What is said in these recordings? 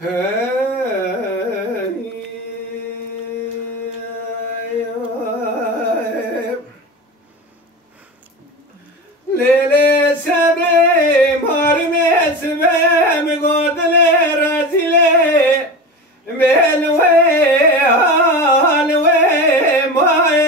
Lele sebre marme svem godle razile belwe halwe mae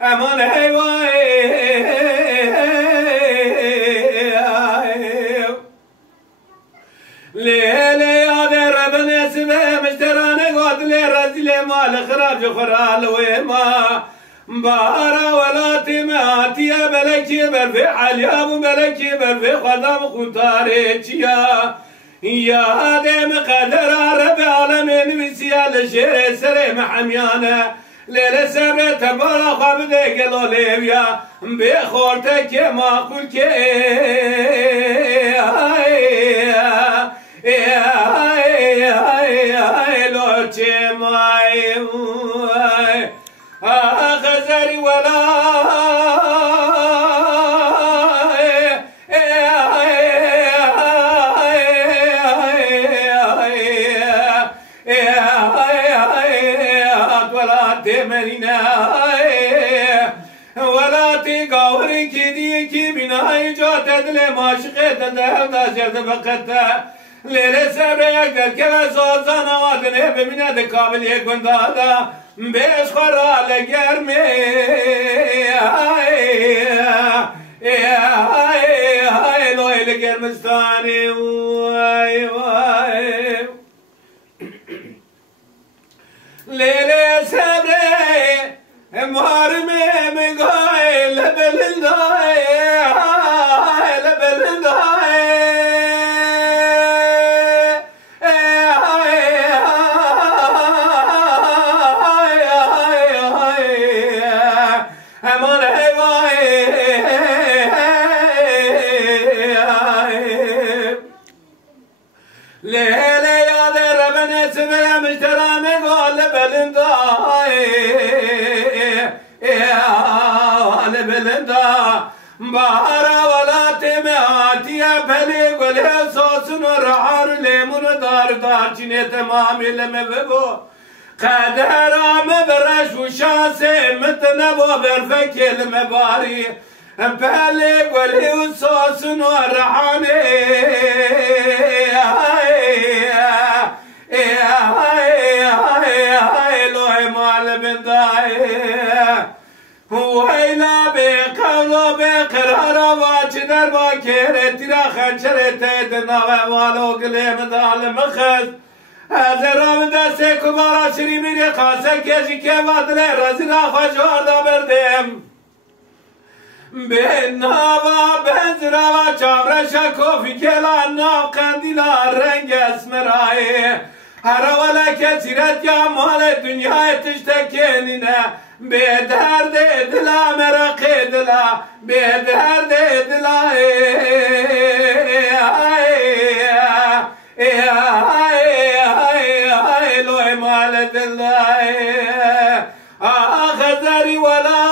aman hey ليلة يا ذا ربنا سبه مشتراني قد لي رزلي مال خراب جخرال وما بارا ولا تماتي بلكي برفي حلياب بلكي برفي خدام خطاري يا ديم قدر رب العالمين بسيا لشير سري محميانا ليلة سبه تبارا خبده قلو ليبيا بخورتك ما كل خزري ولا ولا تمرنا ولا تقاوري كدي كي بناي جات دل ماشقه تدهب داشت بقته ليلة سبريك دلكه زوزان آدنه ببینه ده کابلیه گندادا بیش خورا لگرمه لوی لگرمستانی ليلة سبري مارمي مقاي لبلنداي ليلة يا ذا ربنا سبيا مشتراني قول بلنداي لبلندا بارا ولا تماتي بلي قول صوص نرعار ليمون دار دار چيني تمامي لمببو قدر مبرش وشاسي متنبو برفك المباري بلي قول صوص نرعاني ويلا بقولو بقرارو واجدر باكير ترا خنجر تيدنا ووالو قليم دال مخز هزرام دسته كبارا شري ميري خاصة كيجي كيوادلي رزيلا خجوار دا بردم بناوا بنزراوا چاورشا کوفی کلا ناو قندیلا رنگ اسمرای هر ولا کثیرت یا مال دنیا تشتکنینه به درد دلا مرق دلا به درد دلا لوی مال دلا خزری ولا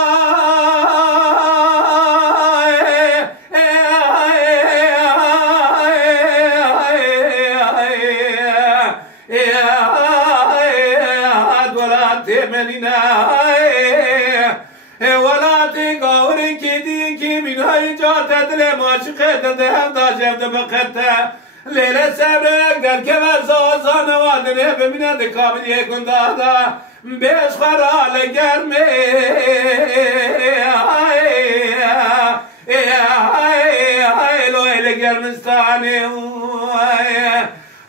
ولا تقاوري كدي كي من هاي جات دل ماشقه تدهم داشت بقته ليلة سبرك در كبر زوزان وادنه ببینه ده کابلیه گندادا بیش خورا لگرمه لوی لگرمستانی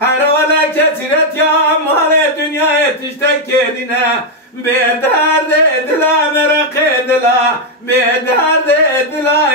هر ولا کثیرت یا مال دنیا تشتکدینه به درد دلا مرق دلا به درد دلا